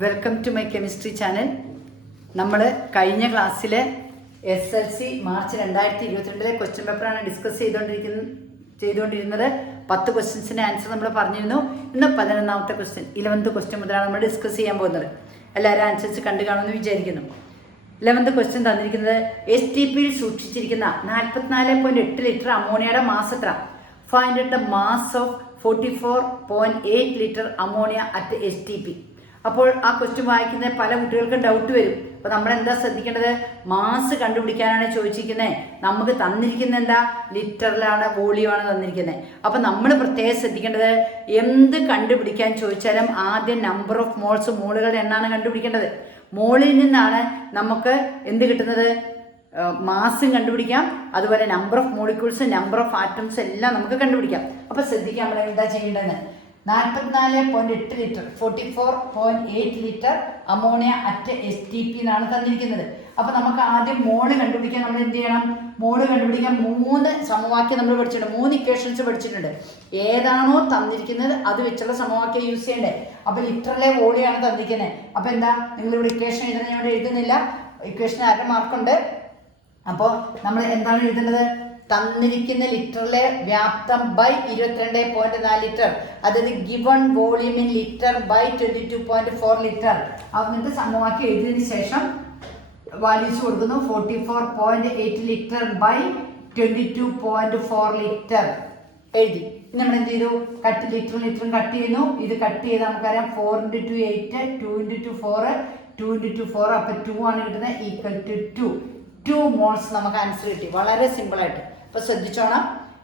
Welcome to my chemistry channel. നമ്മൾ കഴിഞ്ഞ ക്ലാസ്സിൽ SLC മാർച്ച് 2022 ക്വസ്റ്റ്യൻ പേപ്പറാണ് ഡിസ്കസ് ചെയ്തുകൊണ്ടിരുന്നത്. 10 ക്വസ്റ്റ്യൻസിൻ്റെ ആൻസർ നമ്മൾ പറഞ്ഞിരുന്നു. ഇന്ന് 11ാമത്തെ ക്വസ്റ്റ്യൻ 11th ക്വസ്റ്റ്യൻ മുതലാണ് നമ്മൾ ഡിസ്കസ് ചെയ്യാൻ പോകുന്നത്. എല്ലാവരും ആൻസേഴ്സ് കണ്ടു കാണുമെന്ന് വിചാരിക്കുന്നു. 11th ക്വസ്റ്റ്യൻ തന്നിരിക്കുന്നത് STPയിൽ സൂക്ഷിച്ചിരിക്കുന്ന 44.8 ലിറ്റർ അമോണിയയുടെ മാസ് എത്ര? Find the mass of 44.8 litre ammonia at STP. അപ്പോൾ ആ ക്വസ്റ്റ്യൻ വായിക്കുന്ന പല കുട്ടികൾക്കും ഡൗട്ട് വരും. അപ്പോൾ നമ്മൾ എന്താ ശ്രദ്ധിക്കേണ്ടത്? മാസ് കണ്ടുപിടിക്കാനാണ് ചോദിച്ചിരിക്കുന്നത്. നമുക്ക് തന്നിരിക്കുന്ന എന്താ? ലിറ്ററിലാണ്, വോളിയമാണ് തന്നിരിക്കുന്നത്. അപ്പോൾ നമ്മൾ പ്രത്യേകം ശ്രദ്ധിക്കേണ്ടത്, എന്ത് കണ്ടുപിടിക്കാൻ ചോദിച്ചാലും ആദ്യം നമ്പർ ഓഫ് മോൾസ്, മോളുകളുടെ എണ്ണമാണ് കണ്ടുപിടിക്കേണ്ടത്. മോളിൽ നിന്നാണ് നമുക്ക് എന്ത് കിട്ടുന്നത്? മാസും കണ്ടുപിടിക്കാം, അതുപോലെ number of molecules, number of atoms എല്ലാം നമുക്ക് കണ്ടുപിടിക്കാം. അപ്പോൾ ശ്രദ്ധിക്കാം നമ്മൾ എന്താ ചെയ്യേണ്ടതെന്ന്. 44.8 litre 44.8 litre ammonia at STP എന്നാണ് തന്നിരിക്കുന്നത്. അപ്പോൾ നമുക്ക് ആദ്യം മോള് കണ്ടുപിടിക്കാൻ നമ്മൾ എന്ത് ചെയ്യണം? മോള് കണ്ടുപിടിക്കാൻ 3 സമവാക്യം നമ്മൾ പഠിച്ചിട്ടുണ്ട്, 3 ഇക്വേഷൻസ് പഠിച്ചിട്ടുണ്ട്. ഏതാണോ തന്നിരിക്കുന്നത് അത് വെച്ചുള്ള സമവാക്യം യൂസ് ചെയ്യണ്ടേ. അപ്പോൾ ലിറ്ററിലെ വോളിയാണ് തന്നിരിക്കുന്നത്. അപ്പോൾ എന്താ, നിങ്ങളിവിടെ ഇക്വേഷൻ എഴുതുന്നത് ഞാൻ ഇവിടെ എഴുതുന്നില്ല. ഇക്വേഷന് 1/2 മാർക്കുണ്ട്. അപ്പോൾ നമ്മൾ എന്താണ് എഴുതുന്നത്? തന്നിരിക്കുന്ന ലിറ്ററിലെ വ്യാപ്തം ബൈ 22.4 ലിറ്റർ, അതായത് given volume in litre by 22.4 litre. എന്നിട്ട് സമവാക്യം എഴുതിയതിനു ശേഷം വാല്യൂസ് കൊടുക്കുന്നു. 44.8 ലിറ്റർ ബൈ 22.4 ലിറ്റർ എഴുതി. നമ്മൾ എന്ത് ചെയ്തു? ലിറ്ററും കട്ട് ചെയ്യുന്നു. ഇത് കട്ട് ചെയ്ത് നമുക്കറിയാം 4 × 2 8, 2 × 2 4, 2 × 2 4, അപ്പോൾ 2 ആണ് കിട്ടുന്നത്, ഈക്വൽ ടു 2 മോൾസ് നമുക്ക് ആൻസർ കിട്ടി. വളരെ സിമ്പിളായിട്ട്. അപ്പോൾ ശ്രദ്ധിച്ചോണം,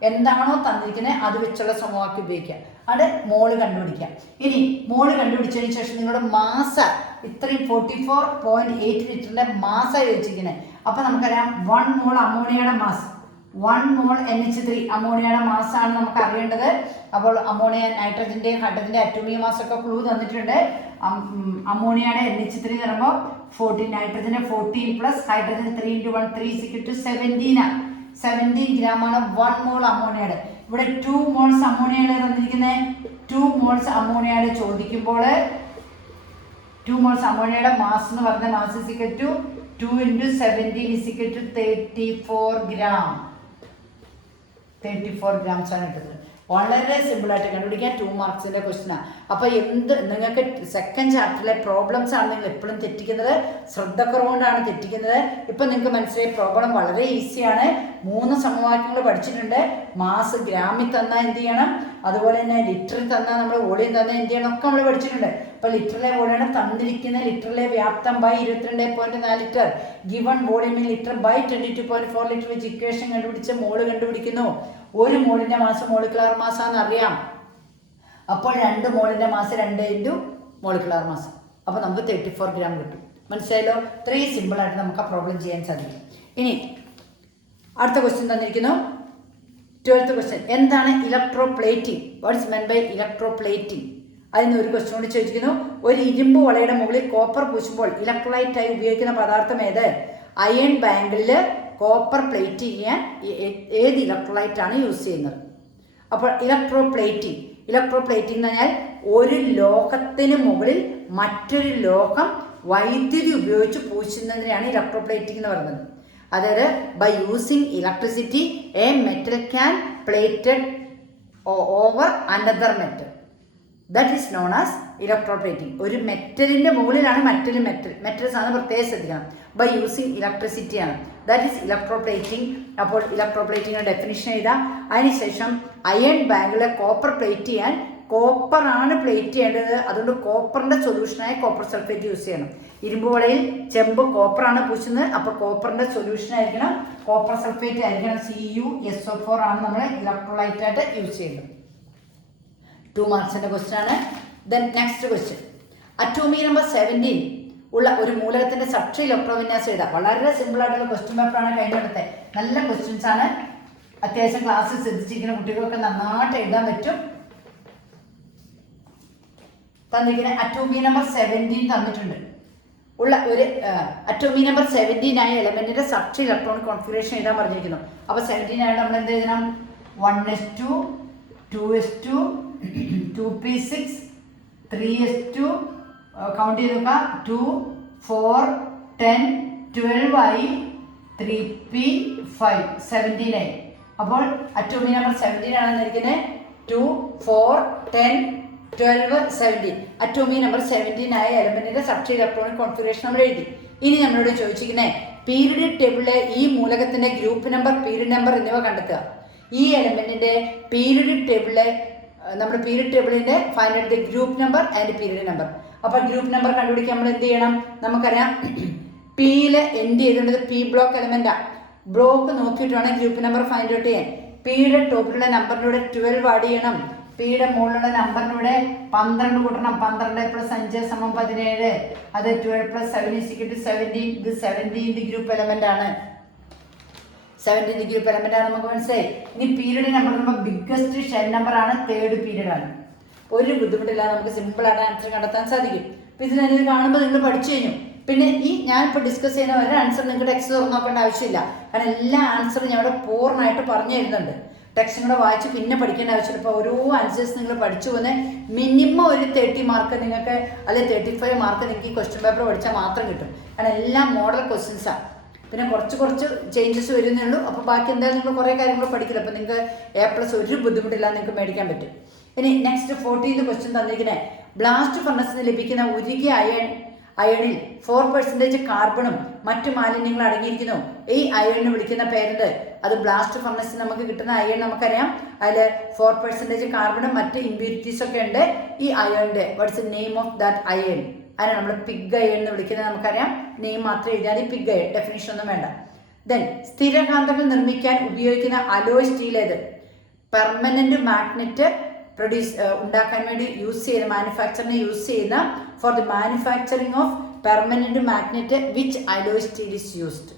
എന്താണോ തന്നിരിക്കുന്നത് അത് വെച്ചുള്ള സമവാക്യം ഉപയോഗിക്കുക. അവിടെ മോള് കണ്ടുപിടിക്കുക. ഇനി മോള് കണ്ടുപിടിച്ചതിന് ശേഷം നിങ്ങളുടെ മാസ, ഇത്രയും 44.8 ലിറ്ററിൻ്റെ മാസമാണ് ചോദിച്ചിരിക്കുന്നത്. അപ്പോൾ നമുക്കറിയാം 1 മോൾ അമോണിയയുടെ മാസ്, 1 മോൾ NH3 അമോണിയയുടെ മാസാണ് നമുക്ക് അറിയേണ്ടത്. അപ്പോൾ അമോണിയ, നൈട്രജൻ്റെയും ഹൈഡ്രജൻ്റെ അറ്റോമിക മാസൊക്കെ ക്ലൂ തന്നിട്ടുണ്ട്. അമോണിയയുടെ NH3 എന്ന് പറയുമ്പോൾ 14, നൈട്രജന് 14 പ്ലസ് ഹൈഡ്രജൻ 3 × 1 3 17 ഗ്രാമാണ് 1 മോൾ അമോണിയയുടെ. ഇവിടെ 2 മോൾസ് അമോണിയയുടെ തന്നിരിക്കുന്നത്. 2 മോൾസ് അമോണിയയുടെ ചോദിക്കുമ്പോൾ 2 മോൾസ് അമോണിയയുടെ മാസ് എന്ന് പറഞ്ഞ മാസ് = 2 × 17 = 34 ഗ്രാം. 34 ഗ്രാംസ് ആണ് കിട്ടുന്നത്. വളരെ സിമ്പിളായിട്ട് കണ്ടുപിടിക്കാൻ 2 മാർക്സിൻ്റെ ക്വസ്റ്റ്യനാണ്. അപ്പോൾ നിങ്ങൾക്ക് സെക്കൻഡ് ചാപ്റ്ററിലെ പ്രോബ്ലംസ് ആണ് നിങ്ങൾ എപ്പോഴും തെറ്റിക്കുന്നത്, ശ്രദ്ധക്കുറവുകൊണ്ടാണ് തെറ്റിക്കുന്നത്. ഇപ്പം നിങ്ങൾക്ക് മനസ്സിലായി, പ്രോബ്ലം വളരെ ഈസിയാണ്. 3 സമവാക്യങ്ങൾ പഠിച്ചിട്ടുണ്ട്. മാസ് ഗ്രാമിൽ തന്നാൽ എന്ത് ചെയ്യണം, അതുപോലെ തന്നെ ലിറ്ററിൽ തന്നാൽ നമ്മൾ വോളിയം തന്നാൽ എന്ത് ചെയ്യണം ഒക്കെ നമ്മൾ പഠിച്ചിട്ടുണ്ട്. അപ്പോൾ ലിറ്ററിലെ വോളിയാണ് തന്നിരിക്കുന്ന ലിറ്ററിലെ വ്യാപ്തം by 22.4 litre, given volume in litre by 22.4 litre വെച്ച് ഇക്വേഷൻ കണ്ടുപിടിച്ച് മോള് കണ്ടുപിടിക്കുന്നു. 1 മോളിൻ്റെ മാസ് മോളിക്കുലാർ മാസാന്ന് അറിയാം. അപ്പോൾ 2 മോളിൻ്റെ മാസ് 2 × മോളിക്കുലാർ മാസ്. അപ്പോൾ നമുക്ക് 34 ഗ്രാം കിട്ടും. മനസ്സിലായല്ലോ? ഇത്രയും സിമ്പിളായിട്ട് നമുക്ക് ആ പ്രോബ്ലം ചെയ്യാൻ സാധിക്കും. ഇനി അടുത്ത ക്വസ്റ്റ്യൻ തന്നിരിക്കുന്നു. 12th question. എന്താണ് electroplating? What is meant by electroplating? അതിന് ഒരു ക്വസ്റ്റ്യൻ കൂടി ചോദിച്ചിരിക്കുന്നു. ഒരു ഇരുമ്പ് വളയുടെ മുകളിൽ കോപ്പർ പൂശുമ്പോൾ ഇലക്ട്രോലൈറ്റായി ഉപയോഗിക്കുന്ന പദാർത്ഥം ഏത്? അയൺ ബാങ്കിൽ കോപ്പർ പ്ലേറ്റ് ചെയ്യാൻ ഏത് ഇലക്ട്രോലൈറ്റാണ് യൂസ് ചെയ്യുന്നത്? അപ്പോൾ ഇലക്ട്രോപ്ലേറ്റിംഗ് എന്ന് പറഞ്ഞാൽ ഒരു ലോഹത്തിന് മുകളിൽ മറ്റൊരു ലോഹം വൈദ്യുതി ഉപയോഗിച്ച് പൂശുന്നതിനെയാണ് ഇലക്ട്രോപ്ലേറ്റിംഗ് എന്ന് പറയുന്നത്. അതായത് by using electricity a metal can plated over another metal, that is known as electroplating. ഒരു മെറ്റലിൻ്റെ മുകളിലാണ് മറ്റൊരു മെറ്റൽസ് ആണ് പ്രത്യേകം ശ്രദ്ധിക്കണം. ബൈ യൂസിങ് ഇലക്ട്രിസിറ്റിയാണ്, ദാറ്റ് ഈസ് ഇലക്ട്രോപ്ലേറ്റിംഗ്. അപ്പോൾ ഇലക്ട്രോപ്ലേറ്റിങ്ങിൻ്റെ ഡെഫിനിഷൻ എഴുതാം. അതിനുശേഷം അയൺ ബാങ്കിലെ കോപ്പർ പ്ലേറ്റ് ചെയ്യാൻ കോപ്പറാണ് പ്ലേറ്റ് ചെയ്യേണ്ടത്. അതുകൊണ്ട് കോപ്പറിൻ്റെ സൊല്യൂഷനായി കോപ്പർ സൾഫേറ്റ് യൂസ് ചെയ്യണം. ഇരുമ്പ് വളയിൽ ചെമ്പ് കോപ്പറാണ് പൂശുന്നത്. അപ്പോൾ കോപ്പറിൻ്റെ സൊല്യൂഷൻ ആയിരിക്കണം കോപ്പർ സൾഫേറ്റ് ആയിരിക്കണം. CuSO4 ആണ് നമ്മൾ ഇലക്ട്രോലൈറ്റായിട്ട് യൂസ് ചെയ്യുന്നത്. 2 മാർക്സിൻ്റെ ക്വസ്റ്റ്യൻ ആണ്. Then next question. Atomic number 17 ഉള്ള ഒരു മൂലകത്തിൻ്റെ സബ്സ്ട്രേറ്റ് ഇലക്ട്രോവിന്യാസം എഴുതാം. വളരെ സിമ്പിളായിട്ടുള്ള ക്വസ്റ്റ്യൻ പേപ്പറാണ് കഴിഞ്ഞിടത്തെ. നല്ല ക്വസ്റ്റ്യൻസ് ആണ്. അത്യാവശ്യം ക്ലാസ്സിൽ ശ്രദ്ധിച്ചിരിക്കുന്ന കുട്ടികൾക്ക് നന്നായിട്ട് എഴുതാൻ പറ്റും. തന്നിരിക്കുന്ന അറ്റോമിക് നമ്പർ 17 തന്നിട്ടുണ്ട്. ഉള്ള ഒരു അറ്റോമിക് നമ്പർ 17 ആയ എലമെന്റിന്റെ സബ്സ്ട്രേറ്റ് ഇലക്ട്രോണിക് കോൺഫിഗറേഷൻ എഴുതാൻ പറഞ്ഞിരിക്കുന്നു. അപ്പോൾ 17 ആയിട്ട് നമ്മൾ എന്ത് എഴുതണം? 1s2, 2s2, 2p6, 3s2, count ചെയ്ത് നോക്കുക. 2, 4, 10, 12 ആയി. 3p 5 17 ആയി. അപ്പോൾ അറ്റോമിക് നമ്പർ 17 ആണ് തന്നിരിക്കുന്നത്. 2, 4, 10, 12, 17. അറ്റോമിക് നമ്പർ 17 ആയ എലമെന്റിന്റെ സബ്സ്ട്രേറ്റ് ഇലക്ട്രോണിക് കോൺഫിഗറേഷൻ നമ്മൾ എഴുതി. ഇനി നമ്മളോട് ചോദിച്ചിരിക്കുന്നത് പീരിയഡ് ടേബിളിലെ ഈ മൂലകത്തിന്റെ ഗ്രൂപ്പ് നമ്പർ, പീരിയഡ് നമ്പർ എന്നിവ കണ്ടെത്തുക. ഈ എലമെന്റിന്റെ പീരിയഡ് ടേബിളിലെ നമ്മുടെ പീരിയഡ് ടേബിളിന്റെ find out the group number and period number. അപ്പോൾ ഗ്രൂപ്പ് നമ്പർ കണ്ടുപിടിക്കാൻ നമ്മൾ എന്ത് ചെയ്യണം? നമുക്കറിയാം പിയിൽ എൻഡ് ചെയ്തേണ്ടത് പി ബ്ലോക്ക് എലമെന്റാണ്. ബ്ലോക്ക് നോക്കിയിട്ട് വേണം ഗ്രൂപ്പ് നമ്പർ ഫൈൻഡ് ഔട്ട് ചെയ്യാൻ. പിയുടെ ടോപ്പിലുള്ള നമ്പറിലൂടെ 12 ആഡ് ചെയ്യണം. പിയുടെ മുകളിലുള്ള നമ്പറിലൂടെ 12 കൂട്ടണം. 12 + 5 = 17. അത് 12 + 7 = 17. ഇത് 17th ഗ്രൂപ്പ് എലമെന്റ് ആണ്. 17th ഗ്രൂപ്പ് എലമെന്റ് ആണ് നമുക്ക് മനസ്സിലായി. ഇനി പീരീഡ് നമ്പർ നമ്മൾ ബിഗ്ഗസ്റ്റ് ഷെൽ നമ്പർ ആണ്, 3rd പീരീഡ് ആണ്. ഒരു ബുദ്ധിമുട്ടില്ലാതെ നമുക്ക് സിമ്പിൾ ആയിട്ട് ആൻസർ കണ്ടെത്താൻ സാധിക്കും. അപ്പോൾ ഇതിനെ കാണുമ്പോൾ നിങ്ങൾ പഠിച്ചു കഴിഞ്ഞു. പിന്നെ ഈ ഞാനിപ്പോൾ ഡിസ്കസ് ചെയ്യുന്ന ഒരു ആൻസർ നിങ്ങളുടെ ടെക്സ്റ്റ് തുറന്ന് നോക്കേണ്ട ആവശ്യമില്ല. കാരണം എല്ലാ ആൻസറും ഞാൻ ഇവിടെ പൂർണ്ണമായിട്ട് പറഞ്ഞു തരുന്നുണ്ട്. ടെക്സ്റ്റ് കൂടെ വായിച്ച് പിന്നെ പഠിക്കേണ്ട ആവശ്യമില്ല. ഇപ്പോൾ ഓരോ ആൻസേഴ്സ് നിങ്ങൾ പഠിച്ചു പോകുന്ന മിനിമം ഒരു 30 മാർക്ക് നിങ്ങൾക്ക്, അല്ലെങ്കിൽ 35 മാർക്ക് നിങ്ങൾക്ക് ഈ ക്വസ്റ്റ്യൻ പേപ്പർ പഠിച്ചാൽ മാത്രം കിട്ടും. കാരണം എല്ലാം മോഡൽ ക്വസ്റ്റ്യൻസാണ്. പിന്നെ കുറച്ച് ചേഞ്ചസ് വരുന്നേ ഉള്ളൂ. അപ്പോൾ ബാക്കി എന്തായാലും നിങ്ങൾ കുറേ കാര്യങ്ങൾ പഠിക്കില്ല. അപ്പോൾ നിങ്ങൾക്ക് A+ ഒരു ബുദ്ധിമുട്ടില്ലാതെ നിങ്ങൾക്ക് മേടിക്കാൻ പറ്റും. ഇനി നെക്സ്റ്റ് 14th ക്വസ്റ്റ്യൻ തന്നിരിക്കുന്നത് ബ്ലാസ്റ്റ് ഫർണസിന് ലഭിക്കുന്ന ഉരുകിയ അയണിൽ 4% കാർബണും മറ്റു മാലിന്യങ്ങളും അടങ്ങിയിരിക്കുന്നു. ഈ അയണിന് വിളിക്കുന്ന പേരുണ്ട്. അത് ബ്ലാസ്റ്റ് ഫർണസിന് നമുക്ക് കിട്ടുന്ന അയൺ നമുക്കറിയാം. അതിൽ 4% കാർബണും മറ്റ് ഇമ്പ്യൂരിറ്റീസ് ഒക്കെ ഉണ്ട് ഈ അയണിന്റെ. What's the name of that iron? അതിനെ നമ്മൾ പിഗ് അയൺ എന്ന് വിളിക്കുന്നത് നമുക്കറിയാം. നെയിം മാത്രം എഴുതിയാൽ മതി, പിഗ് അയൺ. ഡെഫിനിഷൻ ഒന്നും വേണ്ട. ദെൻ സ്ഥിരകാന്തങ്ങൾ നിർമ്മിക്കാൻ ഉപയോഗിക്കുന്ന അലോയ് സ്റ്റീൽ ഏത്? പെർമനന്റ് മാഗ്നറ്റ് ഉണ്ടാക്കാൻ വേണ്ടി യൂസ് ചെയ്യുന്ന, മാനുഫാക്ചറിന് യൂസ് ചെയ്യുന്ന, for the manufacturing of permanent magnet which alloy steel is used?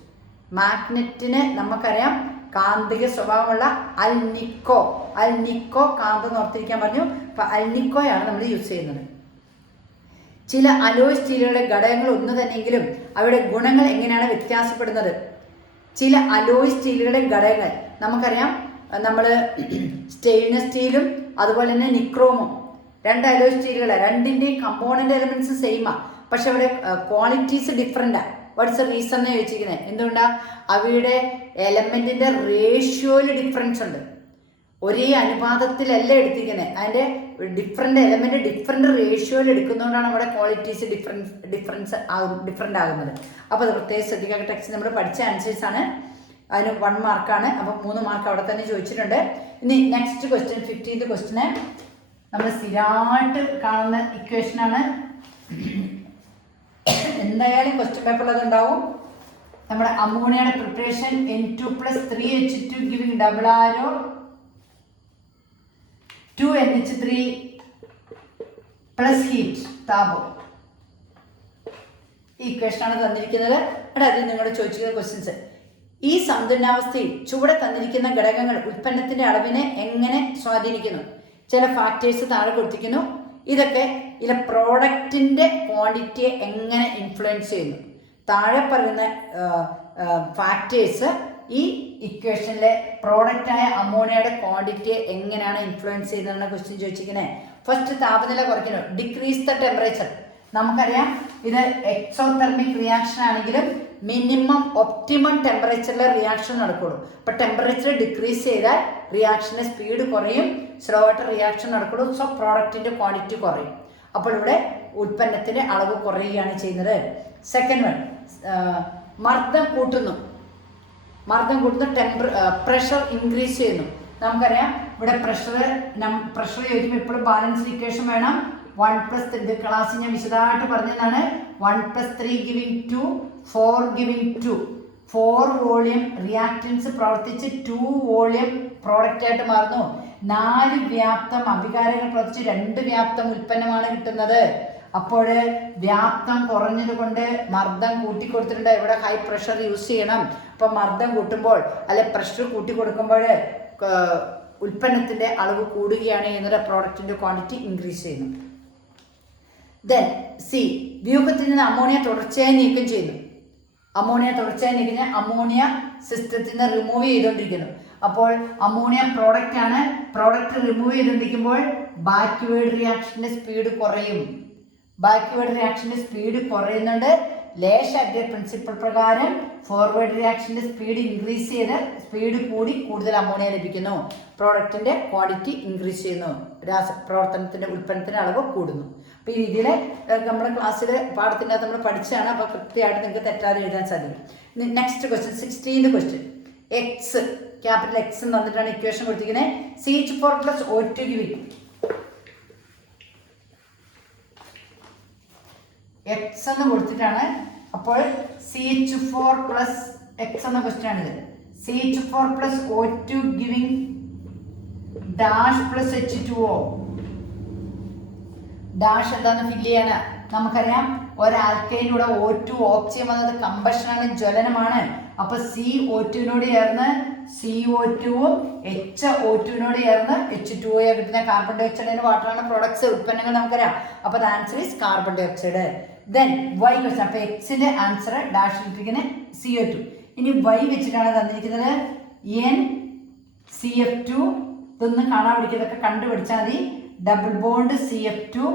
മാഗ്നറ്റിന് നമുക്കറിയാം കാന്തിക സ്വഭാവമുള്ള അൽനിക്കോ കാന്തം ഓർത്തിരിക്കാൻ പറഞ്ഞു. അപ്പം അൽനിക്കോയാണ് നമ്മൾ യൂസ് ചെയ്യുന്നത്. ചില അലോയ് സ്റ്റീലുകളുടെ ഘടകങ്ങൾ ഒന്ന് തന്നെയെങ്കിലും അവയുടെ ഗുണങ്ങൾ എങ്ങനെയാണ് വ്യത്യാസപ്പെടുന്നത്? ചില അലോയ് സ്റ്റീലുകളുടെ ഘടകങ്ങൾ നമുക്കറിയാം. നമ്മൾ സ്റ്റെയിൻലെസ് സ്റ്റീലും അതുപോലെ തന്നെ നിക്രോമും, 2 അലോയ് സ്റ്റീലുകൾ, രണ്ടിൻ്റെയും കമ്പോണന്റ് എലമെന്റ്സ് സെയിമാണ്. പക്ഷെ അവിടെ ക്വാളിറ്റീസ് ഡിഫറെൻറ്റാണ്. വാട്ട്സ് എ റീസൺ എന്ന് ചോദിച്ചിരിക്കുന്നത്? എന്തുകൊണ്ടാണ്? അവയുടെ എലമെന്റിന്റെ റേഷ്യോയിൽ ഡിഫറൻസ് ഉണ്ട്. ഒരേ അനുപാതത്തിലല്ല എടുത്തിരിക്കുന്നത്. അതിൻ്റെ എലമെന്റ് ഡിഫറെൻറ്റ് റേഷ്യോയിൽ എടുക്കുന്നതുകൊണ്ടാണ് നമ്മുടെ ക്വാളിറ്റീസ് ഡിഫറെൻ്റ് ആകുന്നത്. അപ്പോൾ അത് പ്രത്യേകം ശ്രദ്ധിക്കുക. ടെക്സ്റ്റ് നമ്മൾ പഠിച്ച ആൻസേഴ്സാണ്. അതിന് 1 മാർക്കാണ്. അപ്പം 3 മാർക്ക് അവിടെ തന്നെ ചോദിച്ചിട്ടുണ്ട്. ഇനി നെക്സ്റ്റ് ക്വസ്റ്റ്യൻ 15th ക്വസ്റ്റ്യന് നമ്മൾ സ്ഥിരമായിട്ട് കാണുന്ന ഇക്വേഷനാണ്. എന്തായാലും ക്വസ്റ്റ്യൻ പേപ്പറിൽ അതുണ്ടാവും. നമ്മുടെ അമോണിയയുടെ preparation N2 + 3H2 giving double arrow 2NH3 + heat, താപം. ഈ ഇക്വേഷനാണ് തന്നിരിക്കുന്നത്. അവിടെ അതിൽ നിങ്ങളോട് ചോദിച്ചിരിക്കുന്ന ക്വസ്റ്റ്യൻസ്. ഈ സന്തുലനാവസ്ഥയിൽ ചുവടെ തന്നിരിക്കുന്ന ഘടകങ്ങൾ ഉൽപ്പന്നത്തിന്റെ അളവിനെ എങ്ങനെ സ്വാധീനിക്കുന്നു? ചില ഫാക്ടേഴ്സ് താഴെ കൊടുത്തിരിക്കുന്നു. ഇതൊക്കെ പ്രോഡക്റ്റിന്റെ ക്വാണ്ടിറ്റിയെ എങ്ങനെ ഇൻഫ്ലുവൻസ് ചെയ്യുന്നു? താഴെ പറയുന്ന ഫാക്ടേഴ്സ് ഈ ഇക്വേഷനിലെ പ്രോഡക്റ്റായ അമോണിയയുടെ ക്വാണ്ടിറ്റിയെ എങ്ങനെയാണ് ഇൻഫ്ലുവൻസ് ചെയ്യുന്നതെന്ന ക്വസ്റ്റ്യൻ ചോദിച്ചിരിക്കുന്നത്. ഫസ്റ്റ് താപനില കുറയ്ക്കുന്നു, ഡിക്രീസ് ദ ടെമ്പറേച്ചർ. നമുക്കറിയാം ഇത് എക്സോതെർമിക് റിയാക്ഷൻ ആണെങ്കിലും മിനിമം ഒപ്റ്റിമം ടെമ്പറേച്ചറിലെ റിയാക്ഷൻ നടക്കുള്ളൂ. അപ്പോൾ ടെമ്പറേച്ചർ ഡിക്രീസ് ചെയ്താൽ റിയാക്ഷൻ്റെ സ്പീഡ് കുറയും, സ്ലോ ആയിട്ട് റിയാക്ഷൻ നടക്കുള്ളൂ. സോ പ്രോഡക്റ്റിൻ്റെ ക്വാണ്ടിറ്റി കുറയും. അപ്പോൾ ഇവിടെ ഉൽപ്പന്നത്തിൻ്റെ അളവ് കുറയുകയാണ് ചെയ്യുന്നത്. സെക്കൻഡ് വൺ, മർദ്ദം കൂട്ടുന്നു. പ്രഷർ ഇൻക്രീസ് ചെയ്യുന്നു. നമുക്കറിയാം ഇവിടെ പ്രഷർ ചോദിക്കുമ്പോൾ എപ്പോഴും ബാലൻസ് ഇക്വേഷൻ വേണം. 1+3 ക്ലാസ് ഞാൻ വിശദമായിട്ട് പറഞ്ഞതാണ്. 1+3 ഗിവിംഗ് 2, 4 ഗിവിംഗ് 2. 4 വോളിയം റിയാക്റ്റൻസ് പ്രവർത്തിച്ച് 2 വോളിയം പ്രോഡക്റ്റ് ആയിട്ട് മാറുന്നു. 4 വ്യാപ്തം അഭികാരങ്ങൾ പ്രവർത്തിച്ച് 2 വ്യാപ്തം ഉൽപ്പന്നമാണ് കിട്ടുന്നത്. അപ്പോൾ വ്യാപ്തം കുറഞ്ഞത് കൊണ്ട് മർദ്ദം കൂട്ടിക്കൊടുത്തിട്ടുണ്ട്. ഇവിടെ ഹൈ പ്രഷർ യൂസ് ചെയ്യണം. അപ്പം മർദ്ദം കൂട്ടുമ്പോൾ അല്ലെ പ്രഷർ കൂട്ടിക്കൊടുക്കുമ്പോൾ ഉൽപ്പന്നത്തിൻ്റെ അളവ് കൂടുകയാണ് ചെയ്യുന്നത്. പ്രോഡക്റ്റിൻ്റെ ക്വാണ്ടിറ്റി ഇൻക്രീസ് ചെയ്യുന്നു. ദെൻ സി, വ്യൂഹത്തിൽ നിന്ന് അമോണിയ തുടർച്ചയായി നീക്കം ചെയ്യുന്നു. അമോണിയ സിസ്റ്റത്തിൽ നിന്ന് റിമൂവ് ചെയ്തുകൊണ്ടിരിക്കുന്നു. അപ്പോൾ അമോണിയ പ്രോഡക്റ്റ് ആണ്. പ്രോഡക്റ്റ് റിമൂവ് ചെയ്തുകൊണ്ടിരിക്കുമ്പോൾ ബാക്ക്വേർഡ് റിയാക്ഷൻ്റെ സ്പീഡ് കുറയും. ബാക്ക്വേർഡ് റിയാക്ഷൻ്റെ സ്പീഡ് കുറയുന്നുണ്ട്. ലേഷ് പ്രിൻസിപ്പിൾ പ്രകാരം ഫോർവേഡ് റിയാക്ഷൻ്റെ സ്പീഡ് ഇൻക്രീസ് ചെയ്ത് സ്പീഡ് കൂടി കൂടുതൽ അമോണിയ ലഭിക്കുന്നു. പ്രോഡക്റ്റിൻ്റെ ക്വാണ്ടിറ്റി ഇൻക്രീസ് ചെയ്യുന്നു. പ്രവർത്തനത്തിൻ്റെ ഉൽപ്പന്നത്തിൻ്റെ അളവ് കൂടുന്നു. അപ്പോൾ ഈ രീതിയിൽ നമ്മുടെ ക്ലാസ്സിൽ പാഠത്തിൻ്റെ നമ്മൾ പഠിച്ചാണ്. അപ്പോൾ കൃത്യമായിട്ട് നിങ്ങൾക്ക് തെറ്റാതെ എഴുതാൻ സാധിക്കും. Next question 16th question. X capital X എന്ന് വന്നിട്ടാണ് ഇക്വേഷൻ കൊടുത്തിരിക്കുന്നത്. CH4 + O2 ഗിവിംഗ് എക്സ് എന്ന് കൊടുത്തിട്ടാണ്. അപ്പോൾ CH4 + എക്സ് എന്ന ക്വസ്റ്റ്യൻ ആണിത്. CH4 + O2 giving dash + H2O. Dash എന്താണെന്ന് ഫില്ല് ചെയ്യാനാ നമുക്കറിയാം. ഒരാൽക്കൈനിലൂടെ O2 ഓക്സിജൻ വന്നത് കമ്പഷനാണ്, ജ്വലനമാണ്. അപ്പൊ CO2 ചേർന്ന് CO2 HO2 ചേർന്ന് H2O കിട്ടുന്ന കാർബൺ ഡൈ ഓക്സൈഡിന് വാട്ടറാണ് പ്രോഡക്ട്സ്, ഉൽപ്പന്നങ്ങൾ നമുക്കറിയാം. അപ്പൊ the answer is carbon dioxide. Then y question. അപ്പൊ എക്സിന്റെ ആൻസർ ഡാഷ് ഇട്ടിരിക്കുന്നത് CO2. ഇനി വൈ വെച്ചിട്ടാണ് തന്നിരിക്കുന്നത് NCF2. ഇതൊന്ന് കാണാൻ പഠിക്കുന്നതൊക്കെ കണ്ടുപിടിച്ചാൽ മതി. ഡബിൾ ബോണ്ട് CF2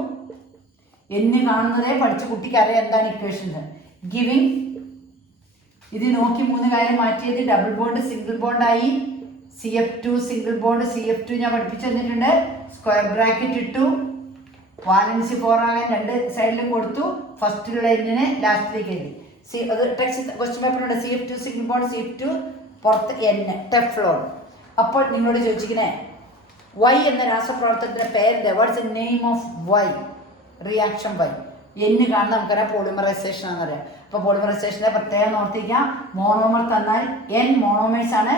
എന്ന് കാണുന്നതേ പഠിച്ച കുട്ടിക്ക് അറിയാം എന്താണ് ഇക്വേഷൻസ്. ഗിവിംഗ് ഇത് നോക്കി 3 കാര്യം മാറ്റിയത്. ഡബിൾ ബോണ്ട് സിംഗിൾ ബോണ്ടായി. CF2 സിംഗിൾ ബോണ്ട് CF2 ഞാൻ പഠിപ്പിച്ചു തന്നിട്ടുണ്ട്. സ്ക്വയർ ബ്രാക്കറ്റ് ഇട്ടു. വാലൻസി 4 ആകാൻ 2 സൈഡിലും കൊടുത്തു. ഫസ്റ്റിലുള്ള എന്നിനെ ലാസ്റ്റിലേക്ക് എഴുതി. അത് ടെക്സ്റ്റ് ക്വസ്റ്റ്യൻ പേപ്പറുണ്ട്. CF2 സിംഗിൾ ബോണ്ട് CF2 പുറത്ത് N ടെഫ്ലോൺ. അപ്പോൾ നിങ്ങളോട് ചോദിച്ചിരിക്കുന്നത് Y എന്ന രാസപ്രവർത്തനത്തിന്റെ പേരെന്താ? Watts the name of Y? Reaction Y. എന്ന് കാണുന്ന നമുക്കറിയാം പോളിമറൈസേഷൻ ആണെന്നറിയാം. അപ്പോൾ പോളിമറൈസേഷൻ്റെ പ്രത്യേകം ഓർത്തിരിക്കാം. മോണോമർ തന്നാൽ N മോണോമേഴ്സ് ആണ്.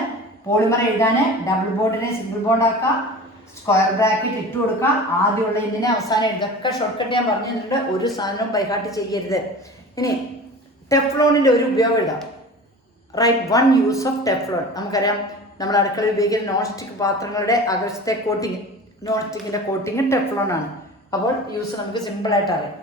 പോളിമർ എഴുതാൻ ഡബിൾ ബോണ്ടിനെ സിംഗിൾ ബോണ്ട് ആക്കുക, സ്ക്വയർ ബ്രാക്കറ്റ് ഇട്ട് കൊടുക്കുക, ആദ്യമുള്ള എന്തിനെ അവസാനം ഇതൊക്കെ ഷോർട്ട് കട്ട് ഞാൻ പറഞ്ഞു തന്നിട്ടുണ്ട്. ഒരു സാധനവും ബൈഹാർട്ട് ചെയ്യരുത്. ഇനി ടെഫ്ലോണിൻ്റെ ഒരു ഉപയോഗം എഴുതാം. Write 1 use of Teflon. നമുക്കറിയാം നമ്മൾ അടുക്കളയിൽ ഉപയോഗിക്കുന്ന നോൺ സ്റ്റിക്ക് പാത്രങ്ങളുടെ അകത്തെ കോട്ടിങ്, നോൺ സ്റ്റിക്കിൻ്റെ കോട്ടിങ് ടെഫ്ലോൺ ആണ്. അപ്പോൾ യൂസ് നമുക്ക് സിമ്പിളായിട്ട് അറിയാം.